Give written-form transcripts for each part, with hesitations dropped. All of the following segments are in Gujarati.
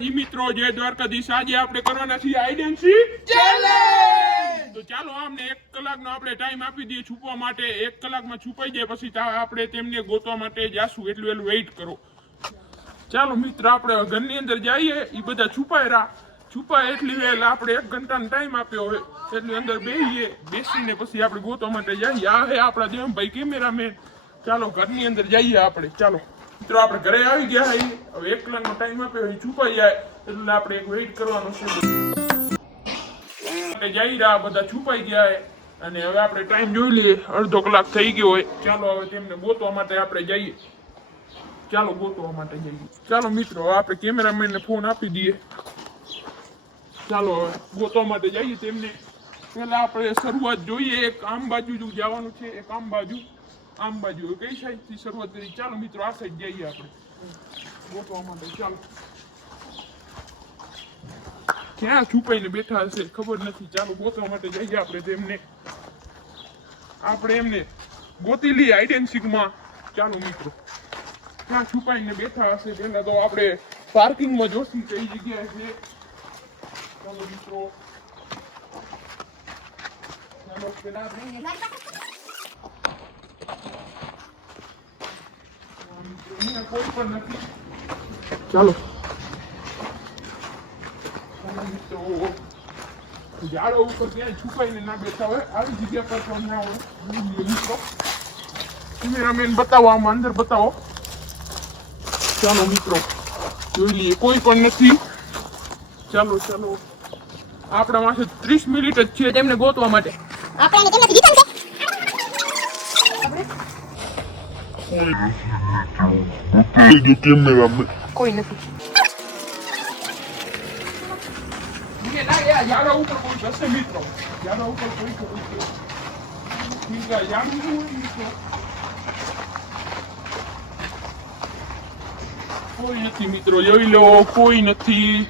મિત્રો જય દ્વારકાધીશ આજે આપણે કરવાના છીએ આઈડેન્સી ચેલેન્જ। તો ચાલો આમને 1 કલાકનો આપણે ટાઈમ આપી દઈએ છુપવા માટે। 1 કલાકમાં છુપાઈ જાય પછી આપણે તેમને ગોતવા માટે જાશું, એટલું એલું વેઇટ કરો। ચાલો મિત્રો આપણે ઘરની અંદર જઈએ, એ બધા છુપાય એટલી વેલ આપણે 1 ઘંટાનો ટાઈમ આપ્યો હોય એટલી અંદર બેસીને પછી આપણે ગોતવા માટે જઈએ। આ હે આપણા દેવભાઈ કેમેરામેન। ચાલો ઘરની અંદર જઈએ આપણે। ચાલો મિત્રો આપણે ઘરે આવી ગયા હઈ, હવે 1 કલાકનો ટાઈમ આપ્યો હોય, છુપાઈ જાય એટલે આપણે એક વેઇટ કરવાનો છે। જઈ રહ્યા બધા છુપાઈ ગયા અને હવે આપણે ટાઈમ જોઈ લઈએ, અડધો કલાક થઈ ગયો હોય। ચાલો હવે તેમને ગોતવા માટે આપણે જઈએ। ચાલો ગોતવા માટે જઈએ। ચાલો મિત્રો આપણે કેમેરામેનને ફોન આપી દઈએ। ચાલો હવે ગોતવા માટે જઈએ તેમને। પહેલા આપણે શરૂઆત જોઈએ, એક આમ બાજુ જવાનું છે, એક આમ બાજુ કઈ સાઈડથી શરૂઆત કરી? ચાલો મિત્રો આ સાઈડ જઈએ આપણે ગોતવા માટે। ચાલો ક્યાં છુપાઈને બેઠા હશે ખબર નથી, ચાલો ગોતવા માટે જઈએ આપણે તેમને। આપણે એમને ગોતી લઈએ આઈડેન્સિકમાં। ચાલો મિત્રો ક્યાં છુપાઈને બેઠા હશે પહેલા તો આપણે પાર્કિંગમાં જોશી કઈ જગ્યાએ છે। ચાલો મિત્રો ચાલો પેલા કોઈ પણ નથી। ચાલો ઝાડો ઉપર ક્યાંય છુપાઈને ના બેઠા હોય, આવી જગ્યા પર તો ના હોય। મિત્રો કેમેરામેન બતાવો, આમાં અંદર બતાવો। ચાલો મિત્રો જોઈ લઈએ, કોઈ પણ નથી। ચાલો આપણા પાસે 30 મિનિટ જ છે તેમને ગોતવા માટે। કોઈ નથી। ઝાડા ઉપર કોઈ જશે મિત્રો, ઝાડા ઉપર કોઈ નથી મિત્રો, જોઈ લો કોઈ નથી।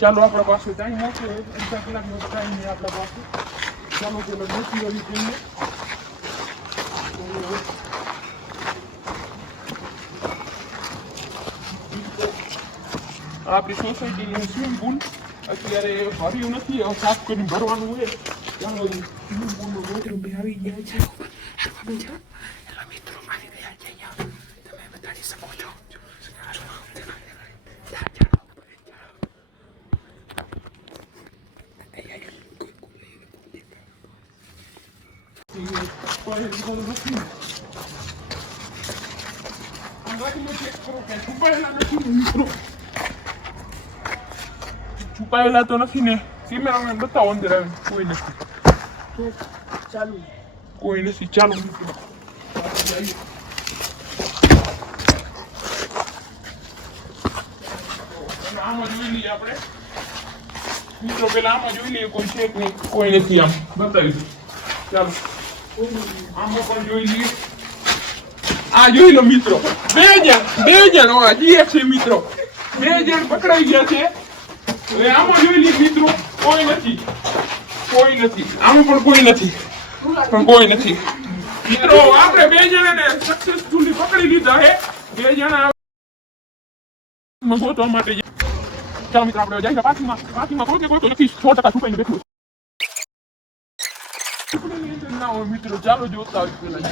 ચાલો આપણા પાસે ટાઈમ હશે, 1 કલાકનો ટાઈમ છે આપણા પાસે। ચાલો પેલો નથી આવી તેમને આપણી સોસાયટીનું સ્વિમિંગ પુલ અત્યારે ભર્યું નથી, હવે સાફ કરીને ભરવાનું હોય। ચાલો સ્વિમિંગ પુલનું વોટરૂમ આવી ગયા છે। મિત્રો આવી ગયા છે, તમે બતાડી શકો છો। છુપાયેલા તો નથી ને? કેમેરામેન બતાવો અંદર આવે, કોઈ નથી। ચાલો કોઈ નથી। ચાલો મિત્રો આમાં જોઈ લઈએ આપણે મિત્રો, પેલા આમાં જોઈ લઈએ કોઈ છે કે નહીં। કોઈ નથી, આમ બતાવી દો। ચાલો આમાં પણ જોઈ લઈએ, આ જોઈ લો મિત્રો, બે જણ છે મિત્રો, 2 જણ પકડાઈ ગયા છે। હવે આમાં જોઈ લઈએ મિત્રો, કોઈ નથી। આમાં પણ કોઈ નથી મિત્રો। આપણે 2 જણાને સક્સેસફુલી પકડી લીધા છે। 2 જણા ગોતવા માટે। ચાલો મિત્રો આપણે જઈએ પાર્કિંગમાં કોઈ નથી, 100% છુપાઈને બેઠું ના હોય મિત્રો। ચાલો જોતા હોય પેલા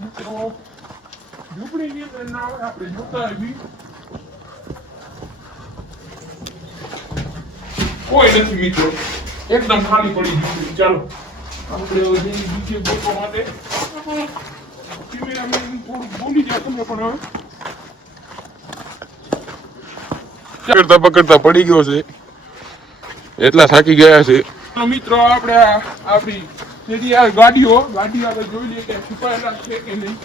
મિત્રો, ઝૂંપડીની અંદર ના હોય, આપણે જોતા આવી કોઈ નથી મિત્રો, એકદમ ખાલી પડી ગયું। ચાલો આપણે બીજે ગોતવા માટે કેમેરામેન બોલી જાય તમે પણ હવે પકડતા પડી ગયો છે, એટલા થાકી ગયા છે મિત્રો। આપણે આપણી ગાડીઓ આપણે જોઈ લઈએ કે છુપાયેલા છે કે નહીં।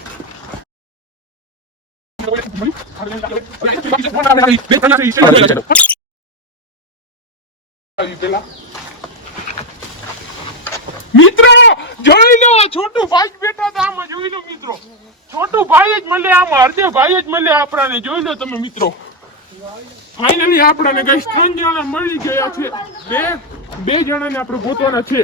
મિત્રો જોઈ લો, છોટું ભાઈ બેઠા હતા, આમાં જોઈ લો મિત્રો, છોટું ભાઈ જ મળે, આમાં હરદેવ ભાઈ જ મળે આપણાને। જોઈ લો તમે મિત્રો, ફાઇનલી આપણાને કઈ 3 જણા મળી ગયા છે। બે જણાને આપણે ગોતવાના છે।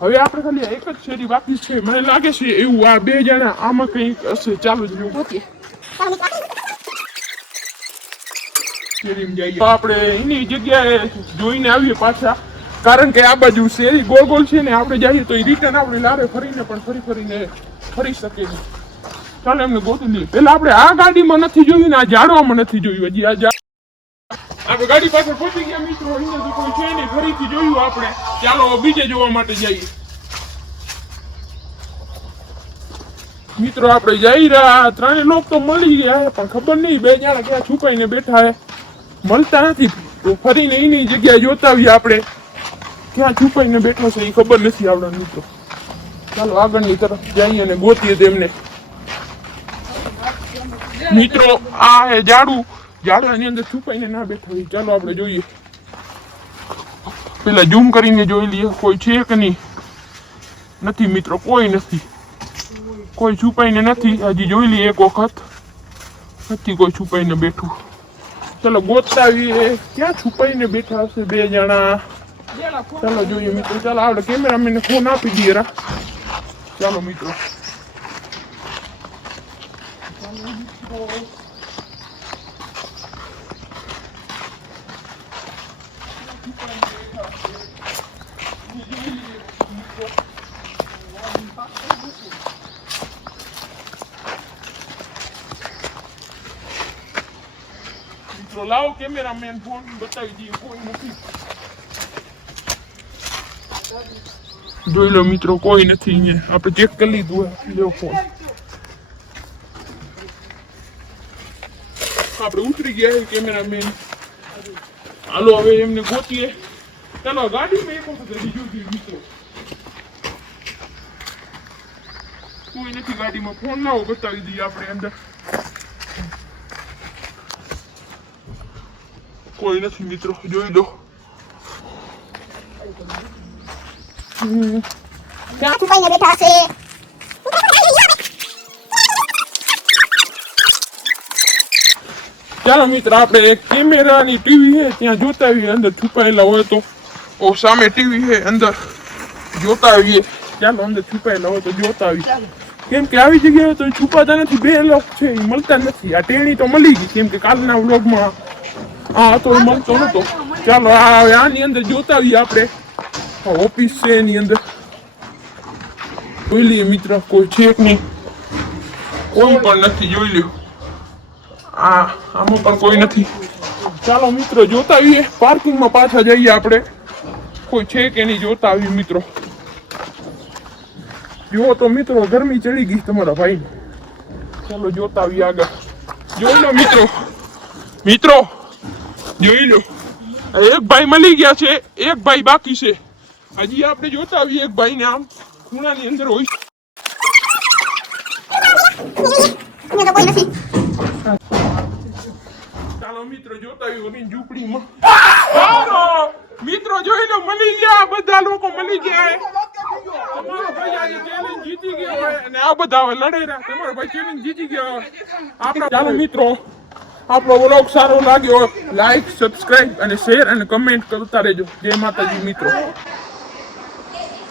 હવે આપણે ખાલી એક જ શેરી બાકી છે મને લાગે છે એવું, આ 2 જણા આમાં કંઈક હશે। ચાલો જ ગોતીએ। શેરીમાં જઈએ તો આપણે એની જગ્યાએ જોઈને આવીએ પાછા, કારણ કે આ બાજુ શેરી ગોળ ગોળ છે ને, આપણે જઈએ તો એ રિટર્ન આપણે લારે ફરીને પણ ફરીને ફરી શકે છે. ચાલો એમને ગોતી લઈએ. પેલા આપણે આ ગાડીમાં નથી જોયું ને આ ઝાડવામાં નથી જોયું. હજી આપણે ગાડી પાછળ પહોંચી ગયા મિત્રો, અહીંયા તો કોઈ છે નહીં, ફરીથી જોયું આપણે. ચાલો બીજે જોવા માટે જઈએ. મિત્રો આપણે જઈ રહ્યા, ત્રણે લોક તો મળી ગયા પણ ખબર નહીં બે જણા ક્યાં છુપાઈને બેઠા હે, મળતા નથી. તો ફરીને એની જગ્યાએ જોતા આવીએ આપણે, ક્યાં છુપાઈને બેઠો છે એ ખબર નથી આવડે મિત્રો. ચાલો આગળની તરફ જઈએ અને ગોતીએ તેમને. મિત્રો આ હે ઝાડવાની અંદર છુપાઈને ના બેઠા હોય. ચાલો આપણે જોઈએ, પેલા ઝૂમ કરીને જોઈ લઈએ કોઈ છે કે નહીં. નથી મિત્રો, કોઈ નથી, કોઈ છુપાઈને નથી. હજી જોઈ લઈએ એક વખત, નથી કોઈ છુપાઈને બેઠું. ચલો ગોતતા આવીએ ક્યાં છુપાઈને બેઠા હશે બે જણા. ચાલો જોઈએ મિત્રો. ચાલો આપણે કેમેરામેનને ફોન આપી દઈએ રા. ચાલો મિત્રો. લાવો કેમેરામેન ફોન બતાવી દઈએ, કોઈ નથી. જોઈ લો મિત્રો, કોઈ નથી અહીંયા. આપણે ચેક કરી લીધું. લ્યો ફોન. આપણે ઉતરી ગયા કેમેરામેન. હાલો હવે એમને ગોતીએ. ચાલો ગાડીમાં એક વખત હજી જોઈ મિત્રો, કોઈ નથી ગાડીમાં. ફોન લાવો બતાવી દઈએ આપણે અંદર. કોઈ નથી મિત્રો, જોઈ લો. ક્યાં છુપાઈને બેઠા છે? ચાલો મિત્ર, આપણે એક કેમેરાની ટીવી છે ત્યાં જોતા આવીએ, અંદર છુપાયેલા હોય તો. ઓ સામે ટીવી છે, અંદર જોતા આવીએ. ચાલો અંદર છુપાયેલા હોય તો જોતા આવીએ. કેમ કે આવી જગ્યાએ તો છુપાતા નથી. બે લોકો છે એ મળતા નથી. આ ટેણી તો મળી ગઈ, કેમ કે કાલના વ્લોગમાં હા તો મળતો નતો. ચાલો આની અંદર જોતા આવીએ આપણે. ઓફિસ છે એની અંદર જોઈ લઈએ મિત્ર, કોઈ છે કે નહીં. કોઈ પણ નથી, જોઈ લ્યો. આમાં પણ કોઈ નથી. ચાલો મિત્રો જોતા આવીએ. પાર્કિંગમાં પાછા જઈએ આપણે, કોઈ છે કે નહીં જોતા આવીએ મિત્રો. જુઓ તો મિત્રો, ગરમી ચડી ગઈ તમારા ભાઈ. ચાલો જોતા આવીએ આગળ. જોઈ લો મિત્રો જોઈ લો. એક ભાઈ મળી ગયા છે, એક ભાઈ બાકી છે. હજી આપણે જોતા આવીએ એક ભાઈને. આમ ખૂણાની અંદર હોય. ચાલો મિત્રો જોતા આવીએ ઓલી ઝૂંપડીમાં. મિત્રો જોઈ લો, મળી ગયા બધા લોકો, મળી ગયા. તમારો ભાઈ આજે ચેલેન્જ જીતી ગયો હોય અને આ બધા હવે લડે રહ્યા. તમારો ભાઈ ચેલેન્જ જીતી ગયો. આપણે ચાલો મિત્રો, આપણો વ્લોગ સારો લાગ્યો લાઈક, સબસ્ક્રાઇબ અને શેર અને કમેન્ટ કરતા રહેજો. જય માતાજી મિત્રો.